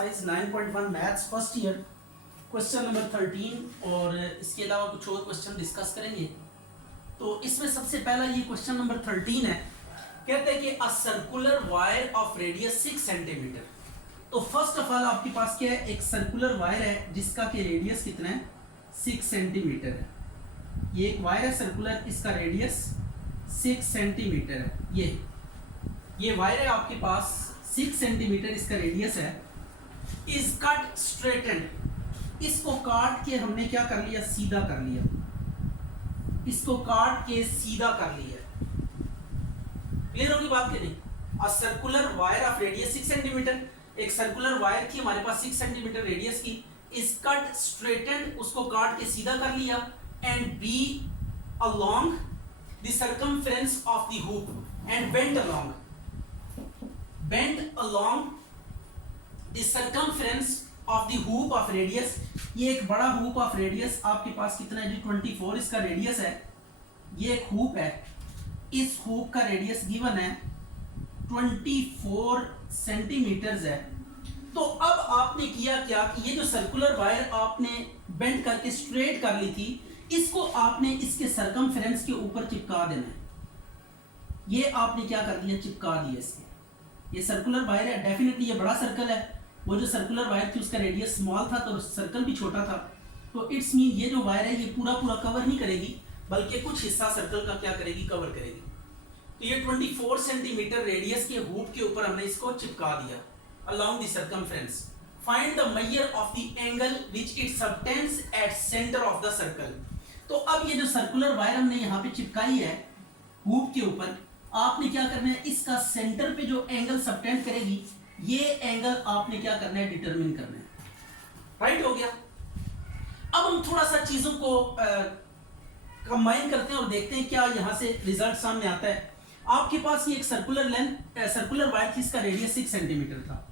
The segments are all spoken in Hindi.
Exercise 9.1 maths first year question number 13 और इसके अलावा कुछ और क्वेश्चन डिस्कस करेंगे। तो इसमें सबसे पहला ये क्वेश्चन नंबर 13 है। कहते हैं कि अ circular wire of radius 6 centimetre. तो फर्स्ट ऑफ ऑल आपके पास क्या है, एक सर्कुलर वायर है जिसका कि रेडियस कितना है, 6 सेंटीमीटर है। ये एक वायर है सर्कुलर, इसका रेडियस 6 सेंटीमीटर है। ये वायर है आपके पास 6 सेंटीमीटर इसका रेडियस है। इज कट स्ट्रेटेंड, इसको काट के हमने क्या कर लिया, सीधा कर लिया। इसको काट के सीधा कर लिया। क्लियर होगी बात कि नहीं? A circular wire of radius 6 centimetre, एक सर्कुलर वायर की हमारे पास 6 सेंटीमीटर रेडियस की, इज कट स्ट्रेटेंड, उसको काट के सीधा कर लिया। And be along the circumference of the hook and bent along the circumference of the hoop of radius। ये एक बड़ा hoop of radius आपके पास कितना है जी, 24 इसका रेडियस है। ये एक hoop है, इस hoop का रेडियस गिवन है 24 सेंटीमीटर्स है। तो अब आपने किया क्या कि ये जो सर्कुलर वायर आपने बेंड करके स्ट्रेट कर ली थी, इसको आपने इसके सर्कमफेरेंस के ऊपर चिपका देना है। ये आपने क्या कर दिया, चिपका दिया इसके। ये सर्कुलर वायर है, डेफिनेटली ये बड़ा सर्कल है। वो जो सर्कुलर वायर थी उसका रेडियस स्मॉल था तो सर्कल भी छोटा था। तो इट्स मीन ये जो वायर है ये पूरा कवर नहीं करेगी, बल्कि कुछ हिस्सा सर्कल का क्या करेगी, कवर करेगी। तो ये 24 सेंटीमीटर रेडियस के हुक के ऊपर हमने इसको चिपका दिया along the circumference। Find the measure of the angle which it subtends at center of the circle। तो अब ये जो सर्कुलर वायर हमने यहाँ पे चिपकाई है हुक के ऊपर, आपने क्या करना है, इसका सेंटर पे जो एंगल सबटेंड करेगी, ये एंगल आपने क्या करना है, डिटरमिन करना है। राइट हो गया। अब हम थोड़ा सा चीजों को कंबाइन करते हैं और देखते हैं क्या यहां से रिजल्ट सामने आता है। आपके पास ये एक सर्कुलर वायर थी, इसका रेडियस 6 सेंटीमीटर था।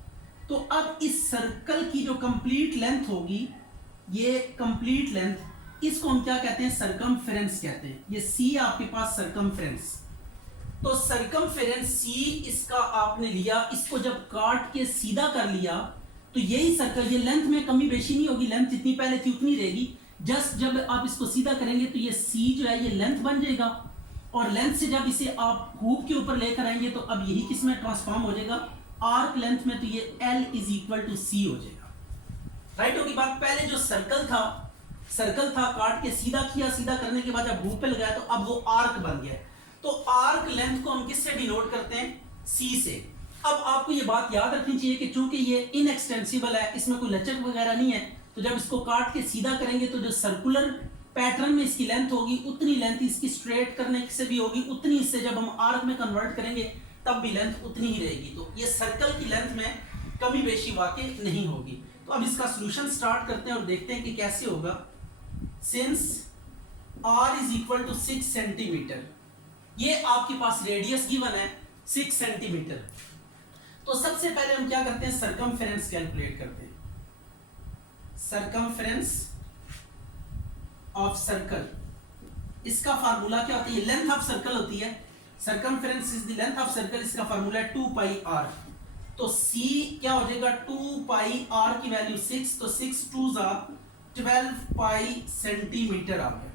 तो अब इस सर्कल की जो कंप्लीट लेंथ होगी, ये कंप्लीट लेंथ, इसको हम क्या कहते हैं, सर्कमफेरेंस कहते हैं। ये सी आपके पास सर्कमफेरेंस। तो सर्कमफेरेंस सी इसका आपने लिया, इसको जब काट के सीधा कर लिया तो यही सर्कल, ये लेंथ में कमी बेशी नहीं होगी, लेंथ जितनी पहले थी उतनी रहेगी। जस्ट जब आप इसको सीधा करेंगे तो ये सी जो है ये लेंथ बन जाएगा, और लेंथ से जब इसे आप हुक के ऊपर लेकर आएंगे तो अब यही किस में ट्रांसफॉर्म हो जाएगा, आर्क लेंथ में। तो ये L इज इक्वल टू सी हो जाएगा। राइट होगी बात। पहले जो सर्कल था काट के सीधा किया, सीधा करने के बाद जब हुक पे लगाया तो अब वो आर्क बन गया। तो आर्क लेंथ को हम किससे डिनोट करते हैं, सी से। अब आपको ये बात याद रखनी चाहिए कि चूंकि ये इनएक्सटेंसिबल है, इसमें कोई लचक वगैरह नहीं है, तो जब इसको काट के सीधा करेंगे तो जो सर्कुलर पैटर्न में इसकी लेंथ होगी उतनी लेंथ इसकी स्ट्रेट करने से भी होगी उतनी, इससे जब हम आर्क में कन्वर्ट करेंगे तब भी लेंथ उतनी ही रहेगी। तो ये सर्कल की लेंथ में कमी बेशी वाकई नहीं होगी। तो अब इसका सॉल्यूशन स्टार्ट करते हैं और देखते हैं कि कैसे होगा। Since r is equal to 6 centimetre, ये आपके पास रेडियस गिवन है 6 सेंटीमीटर। तो सबसे पहले हम क्या करते हैं, सर्कमफेरेंस कैलकुलेट करते हैं। सर्कमफेरेंस ऑफ सर्कल, इसका फार्मूला क्या होता है, ये लेंथ ऑफ सर्कल होती है। Circumference is the length of circle, इसका फार्मूला है 2 पाई r। तो c क्या हो जाएगा, 2 पाई r की वैल्यू 6, तो 6 2 जा 12 पाई सेंटीमीटर आ गया।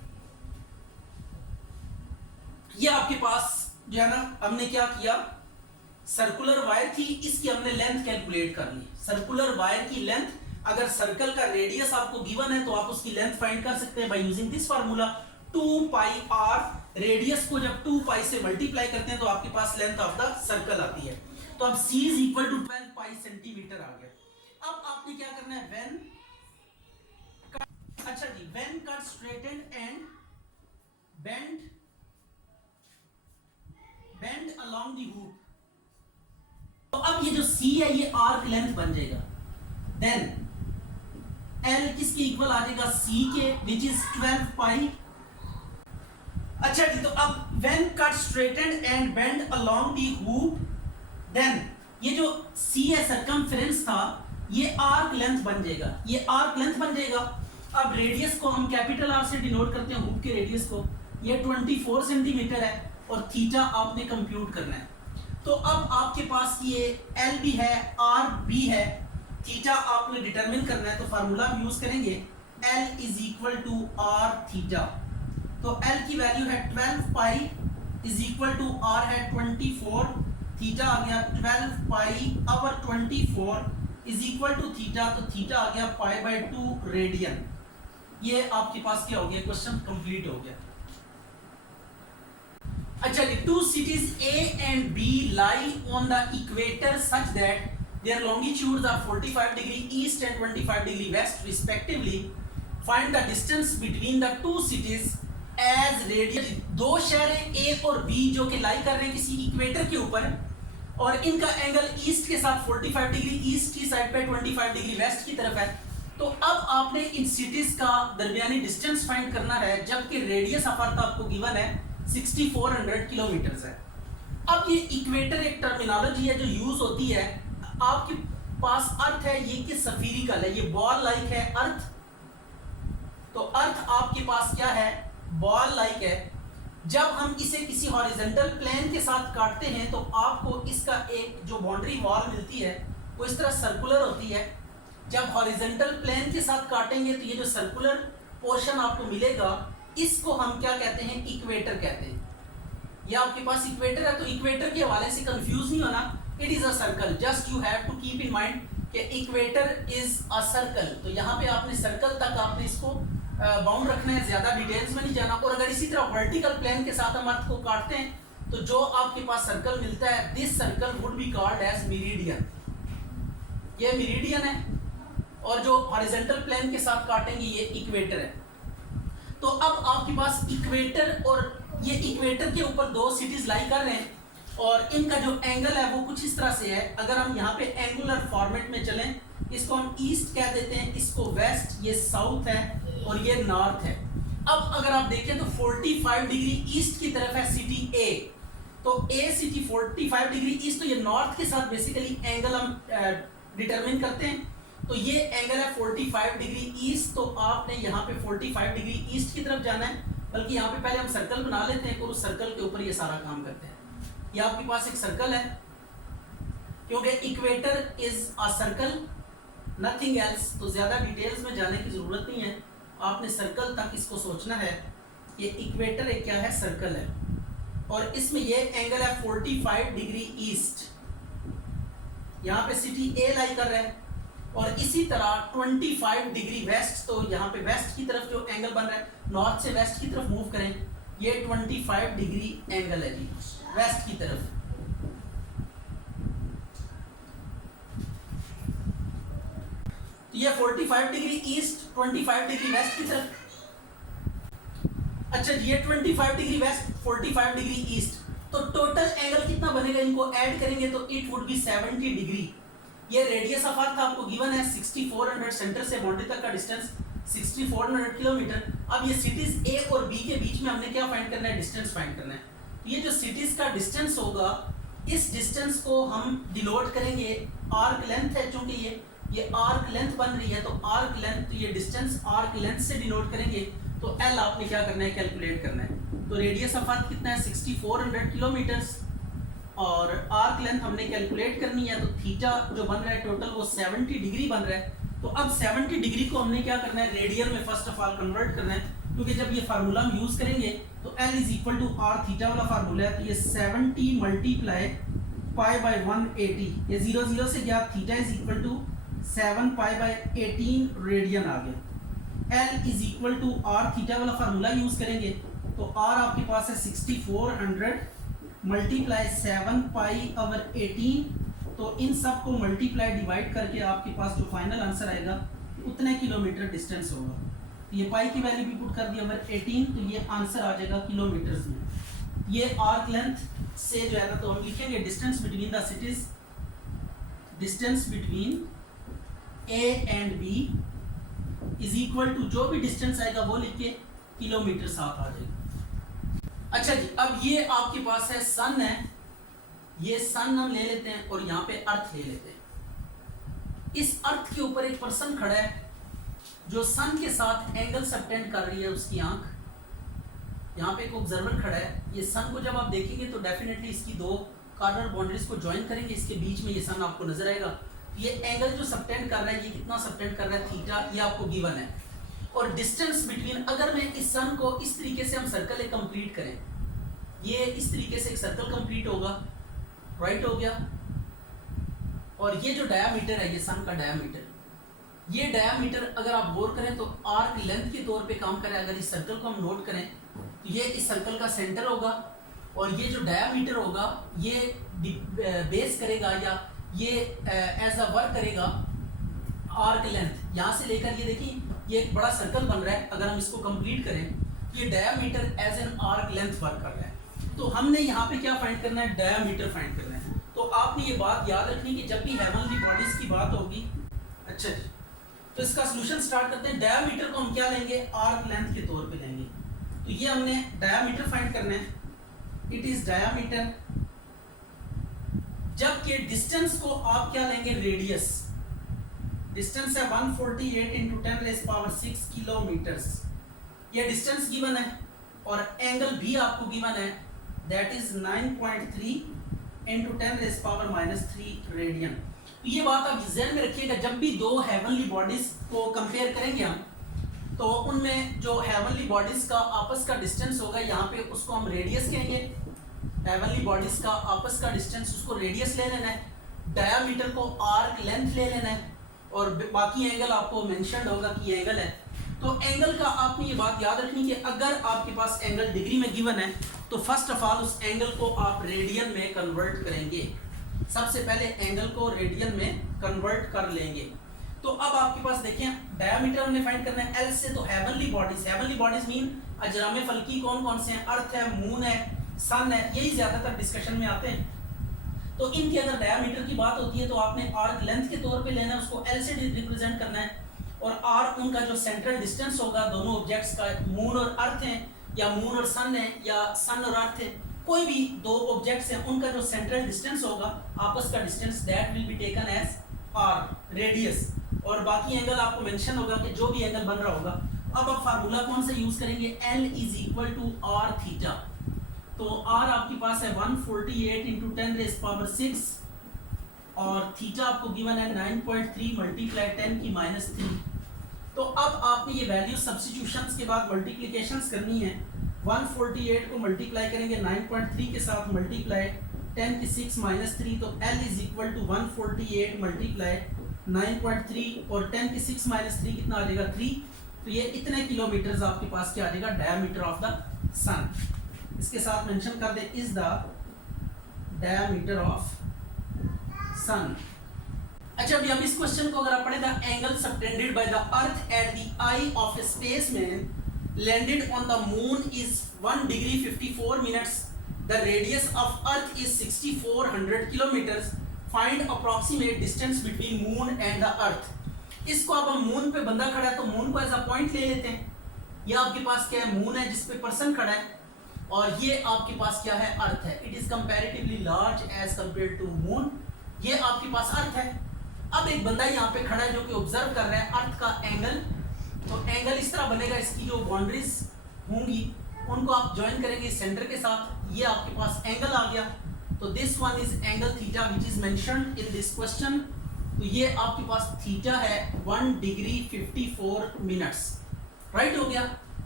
ये आपके पास जो है ना, हमने क्या किया, सर्कुलर वायर थी, इसकी हमने लेंथ कैलकुलेट कर ली। सर्कुलर वायर की लेंथ, अगर सर्कल का रेडियस आपको गिवन है तो आप उसकी लेंथ फाइंड कर सकते हैं by using this formula 2 pi r। Radius को जब 2 पाई से मल्टीप्लाई करते हैं तो आपके पास लेंथ ऑफ द सर्कल आती है। तो अब c is equal to 12 pi centimetre आ गया। अब आपने क्या करना है, when cut straightened and bend along the hook. तो अब ये जो c है ये आर्क लेंथ बन जाएगा। देन L किसके इक्वल आ जाएगा, c के, विच इज 12 पाई। अच्छा जी, तो अब when cut straightened and bend along the hook, then ये जो c है सर्कमफेरेंस था, ये आर्क लेंथ बन जाएगा। ये आर्क लेंथ बन जाएगा। अब रेडियस को हम कैपिटल R से डिनोट करते हैं, हुक के रेडियस को। ये 24 सेंटीमीटर है और थीटा आपने कंप्यूट करना है। तो अब आपके पास ये L भी है, R भी है, थीटा आपने डिटरमिन करना है तो फार्मूला हम यूज करेंगे L is equal to R theta. तो L की वैल्यू है 12 pi is equal to R है 24, थीटा आ गया 12 pi over 24 is equal to theta, तो थीटा आ गया पाई बाय 2 रेडियन। ये आपके पास क्या हो गया, क्वेश्चन कंप्लीट हो गया। अच्छा जी, two cities A and B lie on the equator such that their longitudes are 45 degree east and 25 degree west respectively. Find the distance between the two cities as radius. दो शहर हैं A और B जो कि लाई कर रहे हैं किसी इक्वेटर के ऊपर और इनका एंगल ईस्ट के साथ 45 डिग्री ईस्ट की साइड पे 25 डिग्री वेस्ट की तरफ है। तो अब आपने इन सिटीज का दरमियानी डिस्टेंस फाइंड करना है जबकि रेडियस ऑफ अर्थ आपको गिवन है 6400 किलोमीटर है। अब ये इक्वेटर एक टर्मिनोलॉजी है जो यूज होती है, आपके पास अर्थ है ये कि सफीरिकल है, ये बॉल लाइक है अर्थ, तो अर्थ आपके पास क्या है, बॉल लाइक है। जब हम इसे किसी हॉरिजॉन्टल प्लेन के साथ काटते हैं तो आपको इसका एक जो बाउंड्री वॉल मिलती है वो इस तरह सर्कुलर होती है। जब हॉरिजॉन्टल प्लेन के साथ काटेंगे तो ये जो सर्कुलर पोर्शन आपको मिलेगा इसको हम क्या कहते हैं, इक्वेटर कहते हैं। ये आपके पास इक्वेटर है, तो इक्वेटर के हवाले से कंफ्यूज नहीं होना, it is a circle, just you have to keep in mind कि इक्वेटर इज अ सर्कल। तो यहाँ पे आपने सर्कल तक आपने इसको बाउंड रखना है, ज्यादा डिटेल्स में नहीं जाना। और अगर इसी तरह वर्टिकल प्लेन के साथ हम अर्थ को काटते हैं तो जो आपके पास सर्कल मिलता है, this circle would be called as meridian, ये मेरिडियन है। और जो हॉरिजॉन्टल प्लेन के साथ काटेंगे ये इक्वेटर है। तो अब आपके पास इक्वेटर और ये इक्वेटर के ऊपर दो सिटीज लाई कर रहे हैं और इनका जो एंगल है वो कुछ इस तरह से है। अगर हम यहाँ पे एंगुलर फॉर्मेट में चलें, इसको हम ईस्ट कह देते हैं, इसको वेस्ट, ये साउथ है और ये नॉर्थ है। अब अगर आप देखें तो 45 डिग्री ईस्ट की तरफ है सिटी ए, तो ए सिटी 45 डिग्री ईस्ट, तो ये नॉर्थ के साथ बेसिकली एंगल हम डिटरमिन करते हैं। तो ये एंगल है 45 डिग्री ईस्ट, तो आपने यहाँ पे 45 डिग्री ईस्ट की तरफ जाना है। बल्कि यहाँ पे पहले हम सर्कल बना लेते हैं और उस सर्कल के ऊपर ये सारा काम करते हैं। ये आपके पास एक सर्कल है क्योंकि equator is a circle, nothing else. तो ज्यादा डिटेल्स में जाने की जरूरत नहीं है, आपने सर्कल तक इसको सोचना है। ये इक्वेटर एक क्या है, सर्कल है और इसमें ये एंगल है 45 डिग्री ईस्ट। यहाँ पे सिटी ए लाई कर रहा है और इसी तरह 25 डिग्री वेस्ट, तो यहाँ पे वेस्ट की तरफ जो एंगल बन रहा है, नॉर्थ से वेस्ट की तरफ मूव करें, ये 25 डिग्री एंगल है जी वेस्ट की तरफ। तो ये 45 डिग्री ईस्ट, 25 डिग्री वेस्ट की तरफ। अच्छा ये 25 डिग्री वेस्ट, 45 डिग्री ईस्ट, तो टोटल एंगल कितना बनेगा, इनको ऐड करेंगे तो इट वुड बी 70 डिग्री। ये रेडियस ऑफ अर्थ आपको गिवन है 6400, सेंटर से बाउंड्री तक का डिस्टेंस 6400 किलोमीटर। अब ये सिटीज ए और बी के बीच में हमने क्या फाइंड करना है, डिस्टेंस फाइंड करना है। ये जो सिटीज का डिस्टेंस होगा, इस डिस्टेंस को हम डिनोट करेंगे, आर्क लेंथ है चूंकि ये आर्क लेंथ बन रही है, तो आर्क लेंथ, तो ये डिस्टेंस आर्क लेंथ से डिनोट करेंगे। तो एल आपने क्या करना है, कैलकुलेट करना है। तो रेडियस ऑफ अर्थ कितना है 6400 किलोमीटर्स और आर्क लेंथ हमने कैलकुलेट करनी है। तो थीटा जो बन रहा है टोटल वो 70 डिग्री बन रहा है। तो अब 70 डिग्री को हमने क्या करना है, रेडियन में फर्स्ट ऑफ ऑल कन्वर्ट करना है, क्योंकि जब ये फार्मूला हम यूज करेंगे तो L is equal to R theta वाला फार्मूला है। तो ये 70 मल्टीप्लाई पाई बाय 180, ये 0 0 से गया, theta is equal to 7 pi by 18 radian आ गया। L is equal to R theta वाला फार्मूला यूज करेंगे तो R आपके पास है 6400 मल्टीप्लाई 7 पाई ओवर 18, तो इन सब को मल्टीप्लाई डिवाइड करके आपके पास जो फाइनल आंसर आएगा उतने किलोमीटर डिस्टेंस होगा। ये पाई की वैल्यू भी पुट कर दी ओवर 18, तो ये आंसर आ जाएगा किलोमीटर्स में। ये आर्क लेंथ से जो है ना, तो हम लिखेंगे distance between the cities, distance between A and B is equal to, जो भी डिस्टेंस आएगा वो लिख के किलोमीटर साथ आ जाएगा। अच्छा जी, अब ये आपके पास है सन है, ये सन हम ले लेते हैं और यहाँ पे अर्थ ले लेते हैं। इस अर्थ के ऊपर एक पर्सन खड़ा है जो सन के साथ एंगल सबटेंड कर रही है उसकी आंख। यहाँ पे एक ऑब्जर्वर खड़ा है, ये सन को जब आप देखेंगे तो डेफिनेटली इसकी दो कॉर्नर बाउंड्रीज को ज्वाइन करेंगे, इसके बीच में ये सन आपको नजर आएगा। ये एंगल जो सबटेंड कर रहा है, ये कितना सबटेंड कर रहा है, थीटा, ये आपको गिवन है। और डिस्टेंस बिटवीन, अगर मैं इस सन को इस तरीके से हम सर्कल एक कंप्लीट करें, ये इस तरीके से एक सर्कल कंप्लीट होगा, राइट हो गया। और ये जो डायामीटर है, ये सन का डायामीटर, ये डायामीटर अगर आप गौर करें तो आर्क लेंथ के तौर पे काम करे। अगर इस सर्कल को हम नोट करें तो ये इस सर्कल का सेंटर होगा, और ये जो डायामीटर होगा ये बेस करेगा या ये एज अ वर्क करेगा आर्क लेंथ। यहाँ से लेकर ये देखिए, ये एक बड़ा सर्कल बन रहा है, अगर हम इसको कंप्लीट करें, ये diameter as an arc length work कर रहा है। तो हमने यहाँ पे क्या फाइंड करना है, डायामीटर फाइंड करना है। तो आपने ये बात याद रखनी कि जब भी हेवनली बॉडीज की बात होगी, अच्छा जी, तो इसका सोल्यूशन स्टार्ट करते हैं। डायामीटर को हम क्या लेंगे, आर्क लेंथ के तौर पे लेंगे। तो ये हमने डायामीटर फाइंड करना है, इट इज डायामीटर, जबकि डिस्टेंस को आप क्या लेंगे, रेडियस। डिस्टेंस है 148 इंटू 10⁻6 किलोमीटर्स, ये डिस्टेंस गिवन है, और एंगल भी आपको गिवन है, दैट इज 9.3 इंटू 10⁻³ रेडियन। तो ये बात आप ध्यान में रखिएगा, जब भी दो हेवनली बॉडीज को कंपेयर करेंगे हम, तो उनमें जो हेवनली बॉडीज का आपस का डिस्टेंस होगा, यहाँ पे उसको हम रेडियस कहेंगे। हेवनली बॉडीज का आपस का डिस्टेंस, उसको रेडियस ले लेना है, डायामीटर को आर्क लेंथ ले लेना है, और बाकी एंगल आपको मेंशन्ड होगा कि ये एंगल है। तो एंगल का आपने ये बात याद रखनी कि अगर आपके पास एंगल डिग्री में गिवन है, तो फर्स्ट ऑफ ऑल उस एंगल को आप रेडियन में कन्वर्ट करेंगे। सबसे पहले एंगल को रेडियन में कन्वर्ट कर लेंगे। तो अब आपके पास देखें, डायामीटर हमने फाइंड करना है एल से। तो हेवनली बॉडीज मीन अजराम फल्की कौन कौन से हैं, अर्थ है, मून है, सन है, यही ज्यादातर डिस्कशन में आते हैं। तो इनकी अगर डायामीटर की बात होती है तो आपने आर्क लेंथ के तौर पे लेना है, उसको एल से रिप्रेजेंट करना है, और आर उनका जो सेंट्रल डिस्टेंस होगा दोनों ऑब्जेक्ट्स का, मून और अर्थ है, या मून और सन है, या सन और अर्थ है, कोई भी दो ऑब्जेक्ट्स हैं, उनका जो सेंट्रल डिस्टेंस होगा आपस का distance, that will be taken as R, radius. और बाकी एंगल आपको मेंशन होगा कि जो भी एंगल बन रहा होगा। अब आप फार्मूला कौन सा यूज करेंगे, L is equal to R theta. तो आर आपके पास है 148 इंटू 10⁻6, और थीटा आपको गिवन है 9.3 मल्टीप्लाई 10⁻³ तो अब आपने ये वैल्यू सब्स्टिट्यूशंस के बाद मल्टीप्लिकेशंस करनी है। 148 को मल्टीप्लाई करेंगे 9.3 के साथ, मल्टीप्लाई 10⁻⁻3, तो L is equal to 148 multiply 9.3 और 10⁻⁻3 कितना आ जाएगा, 3। तो ये इतने किलोमीटर्स आपके पास क्या आ जाएगा, डायमीटर ऑफ द सन। इसके साथ मेंशन कर दे, इज द डायमीटर ऑफ सन। अच्छा, अभी हम इस क्वेश्चन को अगर आप पढ़े, the angle subtended by the earth at the I of A spaceman landed on the moon is 1 degree 54 minutes, the radius of earth is 6400 kilometres, find approximate distance between moon and the अर्थ। इसको अब हम मून पे बंदा खड़ा है तो मून को एज अ पॉइंट ले लेते हैं। ये आपके पास क्या है, मून है जिस पे पर्सन खड़ा है, और ये आपके पास क्या है, अर्थ है। It is comparatively large as compared to moon. ये आपके पास अर्थ है। अब एक बंदा यहाँ पे खड़ा है जो कि ऑब्जर्व कर रहा है अर्थ का एंगल। तो एंगल इस तरह बनेगा, इसकी जो बाउंड्रीज होंगी उनको आप ज्वाइन करेंगे सेंटर के साथ, ये आपके पास एंगल आ गया। तो this one is angle theta which is mentioned in this question. तो ये आपके पास थीटा है 1 डिग्री 54 मिनट्स, राइट हो गया।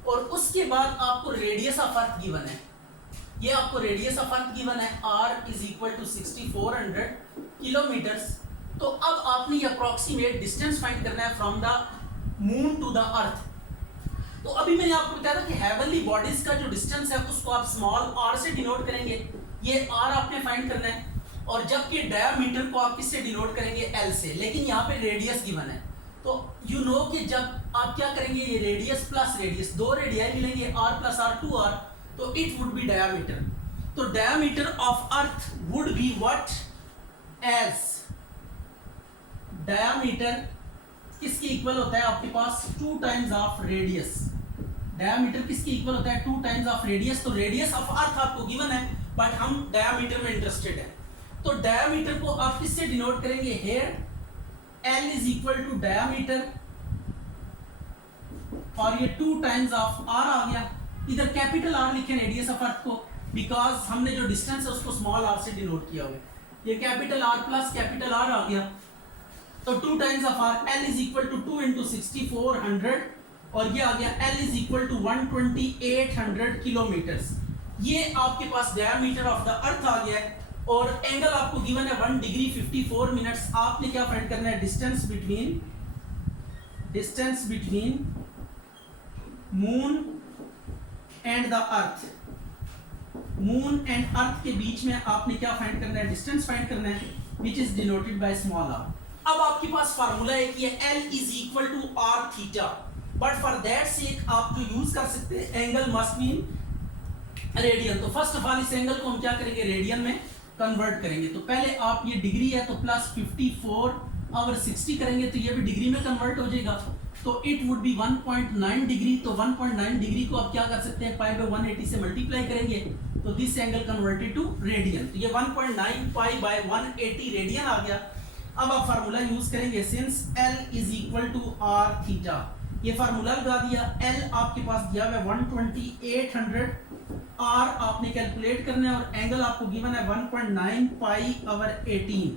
और उसके बाद आपको रेडियस ऑफ अर्थ गिवन है, ये आपको रेडियस ऑफ अर्थ गिवन है, r is equal to 6400 kilometres. तो अब आपने ये अप्रॉक्सीमेट डिस्टेंस फाइंड करना है from the moon to the earth. तो अभी मैंने आपको बताया था कि हेवनली बॉडीज का जो डिस्टेंस है उसको आप स्मॉल r से डिनोट करेंगे, ये r आपने फाइंड करना है। और जबकि डायमीटर को आप किससे डिनोट करेंगे, l से, लेकिन यहाँ पे रेडियस गिवन है। तो यू नो कि जब आप क्या करेंगे, ये रेडियस प्लस रेडियस, दो रेडियाई मिलेंगे, r प्लस r 2r, तो इट वुड बी डायमीटर। तो diameter of earth would be what, as diameter किसके इक्वल होता है आपके पास, 2 टाइम्स ऑफ रेडियस। डायमीटर किसके इक्वल होता है, 2 टाइम्स ऑफ रेडियस। तो रेडियस ऑफ अर्थ आपको गिवन है, बट हम डायमीटर में इंटरेस्टेड है। तो डायमीटर को आप किससे डिनोट करेंगे, here L is equal to diameter, और ये 2 टाइम्स ऑफ R आ गया। इधर कैपिटल R लिखे रेडियस ऑफ अर्थ को, बिकॉज हमने जो डिस्टेंस है उसको स्मॉल r से डिनोट किया हुआ है। ये capital R plus capital R आ गया। तो 2 times of R, L is equal to 2 into 6400 और ये आ गया L is equal to 12800 kilometres. ये आपके पास डायमीटर ऑफ द अर्थ आ गया है और एंगल आपको गिवन है 1 डिग्री 54 मिनट्स। आपने क्या फाइंड करना है, distance between moon and the earth. Moon and अर्थ के बीच में आपने क्या फाइंड करना है, डिस्टेंस फाइंड करना है, which is denoted by small R. अब आपके पास फार्मूला है कि L is equal to R theta, but for that sake आप जो यूज कर सकते हैं angle must be in radian. तो फर्स्ट ऑफ ऑल इस एंगल को हम क्या करेंगे, रेडियन में कन्वर्ट करेंगे। तो पहले आप ये डिग्री है तो प्लस 54 और 60 करेंगे तो ये भी डिग्री में कन्वर्ट हो जाएगा। तो इट वुड बी 1.9 डिग्री। तो 1.9 डिग्री को आप क्या कर सकते हैं, पाई बाय 180 से मल्टीप्लाई करेंगे तो this angle converted to radian. तो ये 1.9 पाई बाय 180 रेडियन आ गया। अब आप फार्मूला यूज करेंगे, since L is equal to R theta, ये फार्मूला लगा दिया। L आपके पास दिया हुआ है 12800, R आपने कैलकुलेट करना है और एंगल आपको गिवन है 1.9 पाई ओवर 18।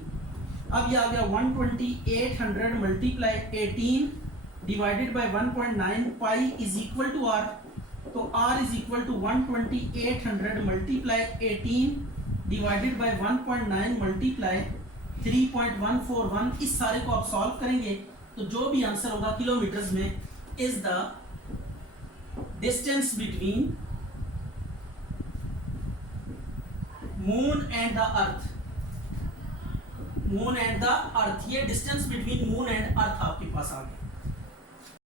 अब ये आ गया 12800 multiply 18 divided by 1.9 pi is equal to R। तो R is equal to 12800 multiply 18 divided by 1.9 multiply 3.141। इस सारे को आप सॉल्व करेंगे तो जो भी आंसर होगा किलोमीटर्स में, is the distance between moon and the earth. Moon and the earth, ये distance between moon and earth आपके पास आ गया।